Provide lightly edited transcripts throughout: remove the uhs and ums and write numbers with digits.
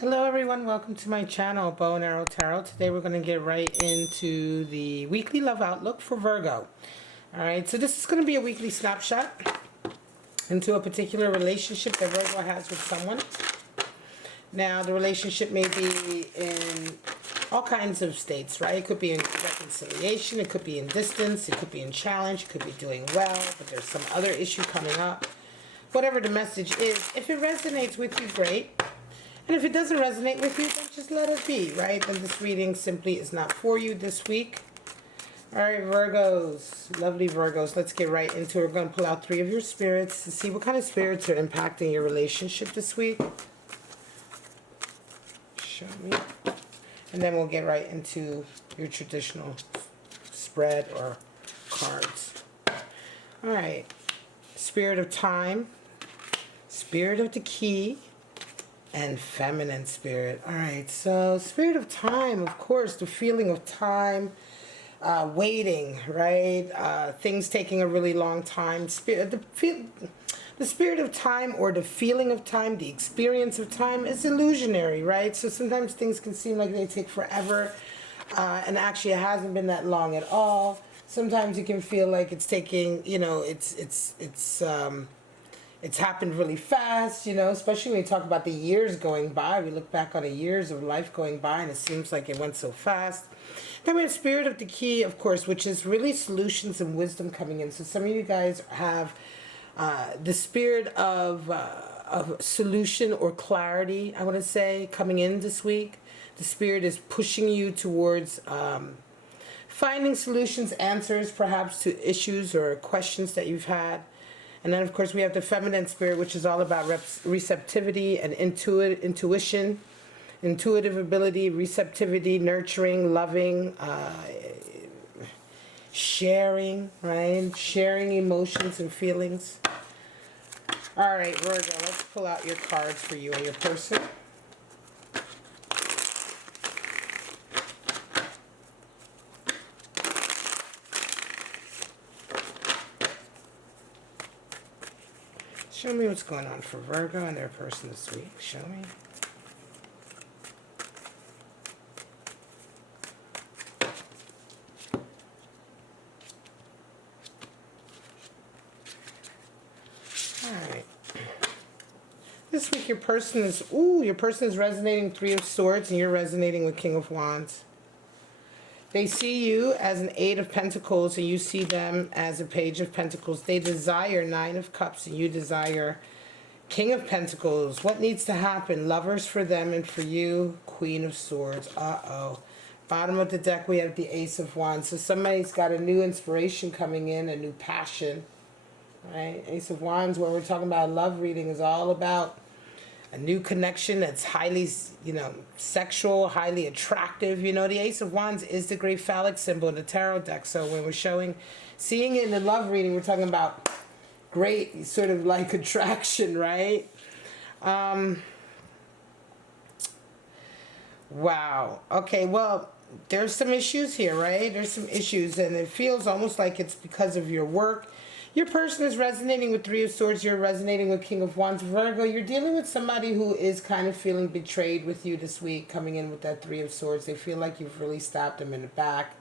Hello everyone, welcome to my channel, Bow and Arrow Tarot. Today we're going to get right into the weekly love outlook for Virgo. Alright, so this is going to be a weekly snapshot into a particular relationship that Virgo has with someone. Now, the relationship may be in all kinds of states, right? It could be in reconciliation, it could be in distance, it could be in challenge, it could be doing well, but there's some other issue coming up. Whatever the message is, if it resonates with you, great. And if it doesn't resonate with you, then just let it be, right? Then this reading simply is not for you this week. All right, Virgos, lovely Virgos, let's get right into it. We're going to pull out 3 of your spirits to see what kind of spirits are impacting your relationship this week. Show me. And then we'll get right into your traditional spread or cards. All right, Spirit of Time, Spirit of the Key, and Feminine Spirit. All right, so Spirit of Time, of course, the feeling of time, waiting, right? Things taking a really long time. The spirit of time, or the feeling of time, the experience of time is illusionary, right? So sometimes things can seem like they take forever, and actually it hasn't been that long at all. Sometimes you can feel like it's taking, you know, it's happened really fast, you know, especially when you talk about the years going by. We look back on the years of life going by and it seems like it went so fast. Then we have Spirit of the Key, of course, which is really solutions and wisdom coming in. So some of you guys have the spirit of solution or clarity, I want to say, coming in this week. The spirit is pushing you towards finding solutions, answers, perhaps to issues or questions that you've had. And then, of course, we have the Feminine Spirit, which is all about receptivity and intuition, intuitive ability, receptivity, nurturing, loving, sharing, right? Sharing emotions and feelings. All right, Virgo, let's pull out your cards for you and your person. Show me what's going on for Virgo and their person this week. Show me. Alright. This week your person is, your person is resonating 3 of Swords and you're resonating with King of Wands. They see you as an 8 of Pentacles and you see them as a Page of Pentacles. They desire 9 of Cups and you desire King of Pentacles. What needs to happen? Lovers for them and for you, Queen of Swords. Uh-oh. Bottom of the deck we have the Ace of Wands. So somebody's got a new inspiration coming in, a new passion. Right? Ace of Wands, when we're talking about a love reading, is all about a new connection that's highly, you know, sexual, highly attractive. You know, the Ace of Wands is the great phallic symbol in the tarot deck. So when we're seeing it in the love reading, we're talking about great sort of like attraction, right? Wow. Okay, well, there's some issues here, right? There's some issues, and it feels almost like it's because of your work. Your person is resonating with 3 of Swords. You're resonating with King of Wands. Virgo, you're dealing with somebody who is kind of feeling betrayed with you this week, coming in with that 3 of Swords. They feel like you've really stabbed them in the back.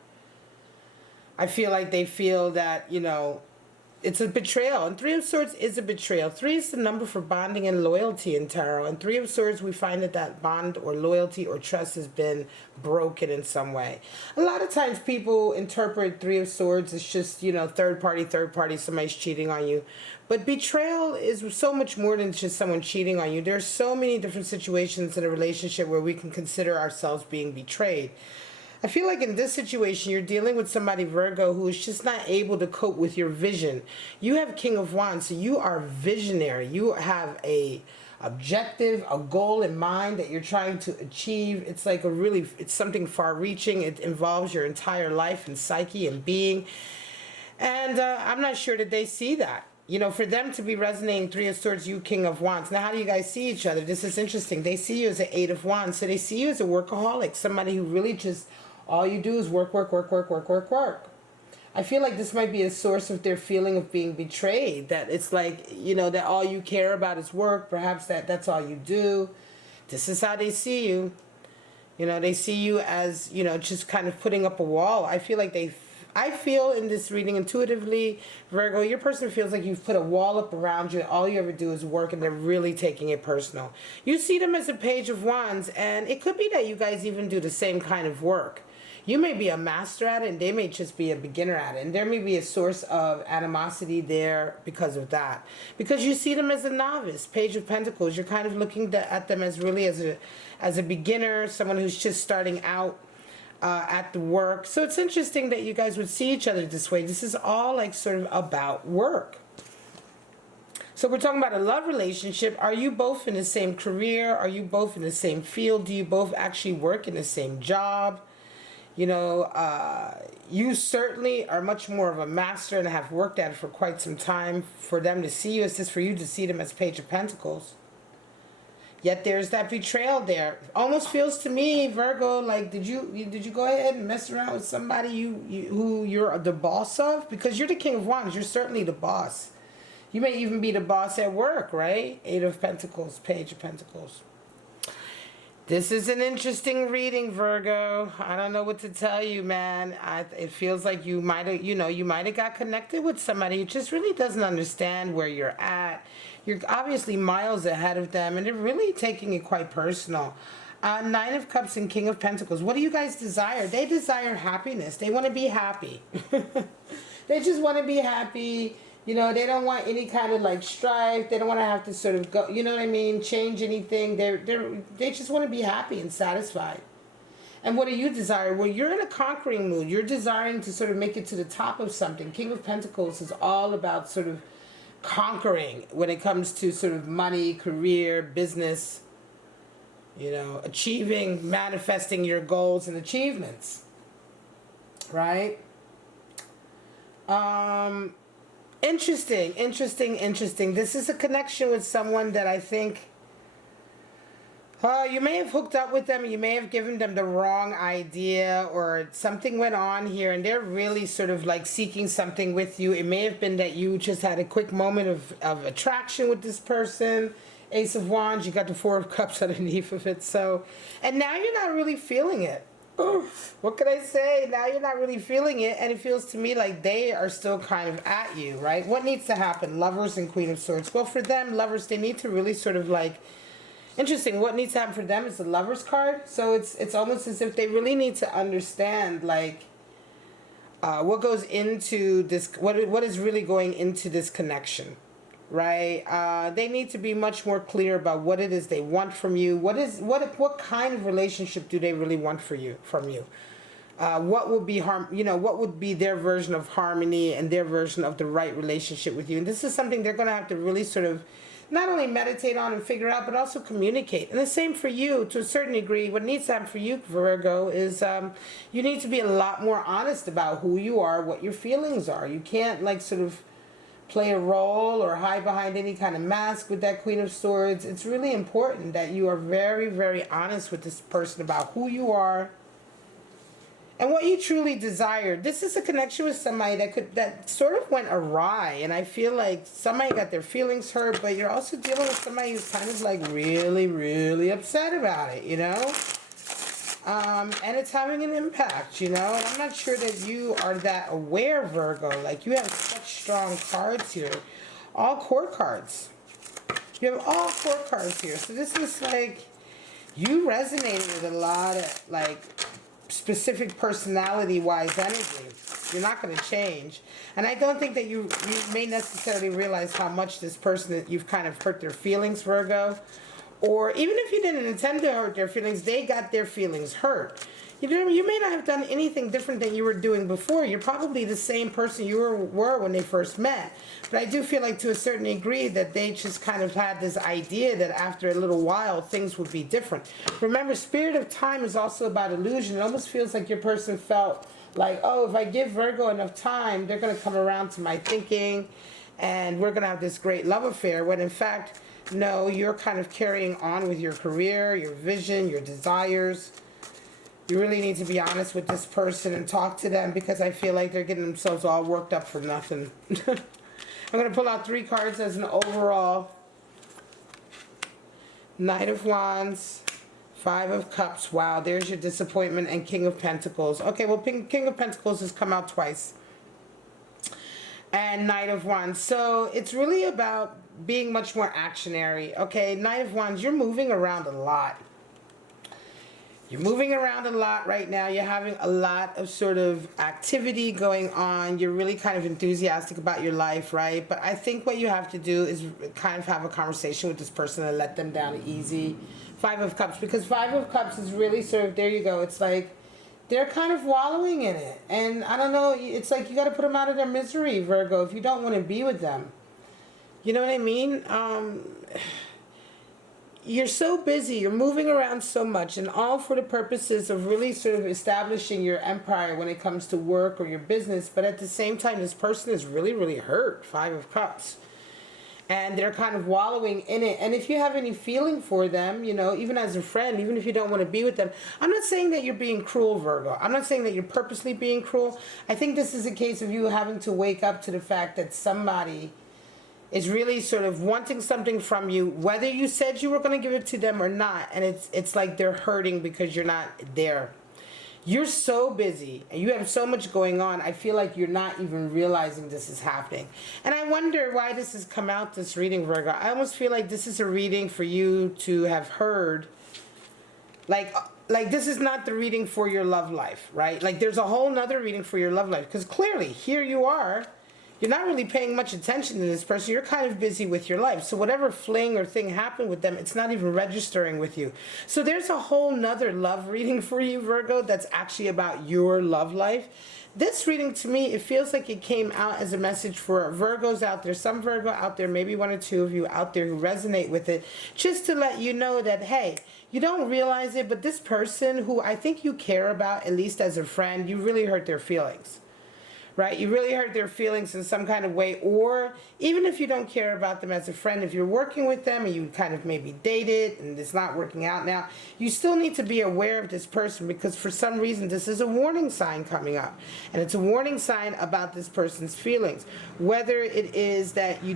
I feel like they feel that, you know, it's a betrayal. And 3 of Swords is a betrayal. 3 is the number for bonding and loyalty in tarot. And 3 of Swords, we find that that bond or loyalty or trust has been broken in some way. A lot of times people interpret 3 of Swords as just, you know, third party, somebody's cheating on you. But betrayal is so much more than just someone cheating on you. There's so many different situations in a relationship where we can consider ourselves being betrayed. I feel like in this situation, you're dealing with somebody, Virgo, who is just not able to cope with your vision. You have King of Wands, so you are visionary. You have a objective, a goal in mind that you're trying to achieve. It's like it's something far-reaching. It involves your entire life and psyche and being. And I'm not sure that they see that. You know, for them to be resonating 3 of Swords, you King of Wands. Now, how do you guys see each other? This is interesting. They see you as an 8 of Wands. So they see you as a workaholic, somebody who really just, all you do is work, work, work, work, work, work, work. I feel like this might be a source of their feeling of being betrayed. That it's like, you know, that all you care about is work. Perhaps that's all you do. This is how they see you. You know, they see you as, you know, just kind of putting up a wall. I feel in this reading intuitively, Virgo, your person feels like you've put a wall up around you. All you ever do is work, and they're really taking it personal. You see them as a Page of Wands, and it could be that you guys even do the same kind of work. You may be a master at it, and they may just be a beginner at it. And there may be a source of animosity there because of that. Because you see them as a novice, Page of Pentacles. You're kind of looking at them as really as a beginner, someone who's just starting out at the work. So it's interesting that you guys would see each other this way. This is all like sort of about work. So we're talking about a love relationship. Are you both in the same career? Are you both in the same field? Do you both actually work in the same job? You know, you certainly are much more of a master and have worked at it for quite some time. For them to see you, it's just for you to see them as Page of Pentacles. Yet there's that betrayal there. Almost feels to me, Virgo, like did you go ahead and mess around with somebody who you're the boss of? Because you're the King of Wands. You're certainly the boss. You may even be the boss at work, right? Eight of Pentacles, Page of Pentacles. This is an interesting reading, Virgo. I don't know what to tell you, man. It feels like you might have got connected with somebody who just really doesn't understand where you're at. You're obviously miles ahead of them, and they're really taking it quite personal. Nine of Cups and King of Pentacles. What do you guys desire? They desire happiness. They want to be happy. They just want to be happy. You know, they don't want any kind of like strife. They don't want to have to sort of go, you know what I mean, change anything. They just want to be happy and satisfied. And what do you desire? Well, you're in a conquering mood. You're desiring to sort of make it to the top of something. King of Pentacles is all about sort of conquering when it comes to sort of money, career, business, you know, achieving, manifesting your goals and achievements. Right? Interesting. This is a connection with someone that I think you may have hooked up with them. You may have given them the wrong idea, or something went on here and they're really sort of like seeking something with you. It may have been that you just had a quick moment of attraction with this person. Ace of Wands, you got the Four of Cups underneath of it. So, and now you're not really feeling it. What can I say? Now you're not really feeling it, and it feels to me like they are still kind of at you, right? What needs to happen? Lovers and Queen of Swords. Well, for them, lovers, they need to really sort of like, interesting, what needs to happen for them is the Lovers card. So it's almost as if they really need to understand like what goes into this, what is really going into this connection. Right? They need to be much more clear about what it is they want from you. What kind of relationship do they really want from you? What would be what would be their version of harmony and their version of the right relationship with you? And this is something they're going to have to really sort of not only meditate on and figure out, but also communicate. And the same for you to a certain degree. What needs to happen for you, Virgo, is you need to be a lot more honest about who you are, what your feelings are. You can't like sort of play a role or hide behind any kind of mask with that Queen of Swords. It's really important that you are very, very honest with this person about who you are and what you truly desire. This is a connection with somebody that sort of went awry, and I feel like somebody got their feelings hurt, but you're also dealing with somebody who's kind of like really, really upset about it, you know? And it's having an impact, you know? And I'm not sure that you are that aware, Virgo. Like, you have such strong cards here. All court cards. You have all court cards here. So this is like, you resonated with a lot of, like, specific personality-wise energy. You're not going to change. And I don't think that you may necessarily realize how much this person, that you've kind of hurt their feelings, Virgo. Or even if you didn't intend to hurt their feelings, they got their feelings hurt. You know, you may not have done anything different than you were doing before. You're probably the same person you were when they first met. But I do feel like to a certain degree that they just kind of had this idea that after a little while things would be different. Remember, Spirit of Time is also about illusion. It almost feels like your person felt like, oh, if I give Virgo enough time, they're going to come around to my thinking and we're going to have this great love affair. When in fact, no, you're kind of carrying on with your career, your vision, your desires. You really need to be honest with this person and talk to them, because I feel like they're getting themselves all worked up for nothing. I'm going to pull out 3 cards as an overall Knight of Wands, Five of Cups. Wow, there's your disappointment, and King of Pentacles. Okay, well, King of Pentacles has come out twice. And Knight of Wands. So it's really about being much more actionary. Okay, Knight of Wands, you're moving around a lot. You're moving around a lot right now. You're having a lot of sort of activity going on. You're really kind of enthusiastic about your life, right? But I think what you have to do is kind of have a conversation with this person and let them down easy. Five of Cups, because Five of Cups is really sort of, there you go. It's like they're kind of wallowing in it. And I don't know, it's like you got to put them out of their misery, Virgo, if you don't want to be with them. You know what I mean? You're so busy, you're moving around so much, and all for the purposes of really sort of establishing your empire when it comes to work or your business. But at the same time, this person is really, really hurt. Five of Cups. And they're kind of wallowing in it. And if you have any feeling for them, you know, even as a friend, even if you don't want to be with them, I'm not saying that you're being cruel, Virgo. I'm not saying that you're purposely being cruel. I think this is a case of you having to wake up to the fact that somebody is really sort of wanting something from you, whether you said you were going to give it to them or not. And it's like they're hurting because you're not there. You're so busy and you have so much going on. I feel like you're not even realizing this is happening. And I wonder why this has come out, this reading, Virgo. I almost feel like this is a reading for you to have heard. Like this is not the reading for your love life, right? Like there's a whole nother reading for your love life. Because clearly, here you are. You're not really paying much attention to this person. You're kind of busy with your life. So whatever fling or thing happened with them, it's not even registering with you. So there's a whole nother love reading for you, Virgo, that's actually about your love life. This reading, to me, it feels like it came out as a message for Virgos out there. Some Virgo out there, maybe one or two of you out there who resonate with it. Just to let you know that, hey, you don't realize it, but this person who I think you care about, at least as a friend, you really hurt their feelings. Right? You really hurt their feelings in some kind of way. Or even if you don't care about them as a friend, if you're working with them and you kind of maybe dated and it's not working out now, you still need to be aware of this person, because for some reason this is a warning sign coming up. And it's a warning sign about this person's feelings. Whether it is that you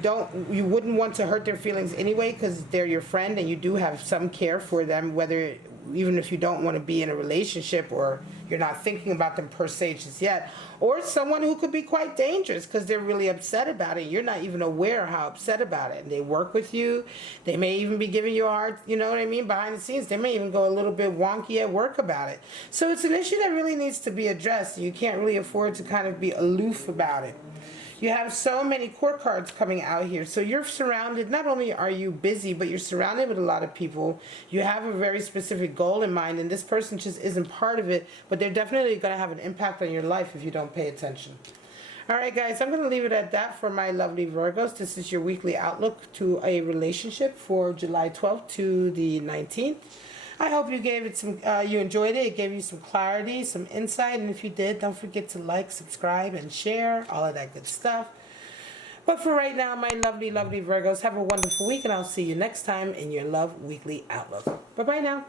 wouldn't want to hurt their feelings anyway because they're your friend and you do have some care for them, whether even if you don't want to be in a relationship or you're not thinking about them per se just yet, or someone who could be quite dangerous because they're really upset about it. You're not even aware how upset about it. And they work with you. They may even be giving you a hard, you know what I mean, behind the scenes. They may even go a little bit wonky at work about it. So it's an issue that really needs to be addressed. You can't really afford to kind of be aloof about it. You have so many court cards coming out here. So you're surrounded, not only are you busy, but you're surrounded with a lot of people. You have a very specific goal in mind, and this person just isn't part of it, but they're definitely going to have an impact on your life if you don't pay attention. All right, guys, I'm going to leave it at that for my lovely Virgos. This is your weekly outlook to a relationship for July 12th to the 19th. I hope you gave it some, you enjoyed it. It gave you some clarity, some insight. And if you did, don't forget to like, subscribe, and share, all of that good stuff. But for right now, my lovely, lovely Virgos, have a wonderful week, and I'll see you next time in your Love Weekly Outlook. Bye-bye now.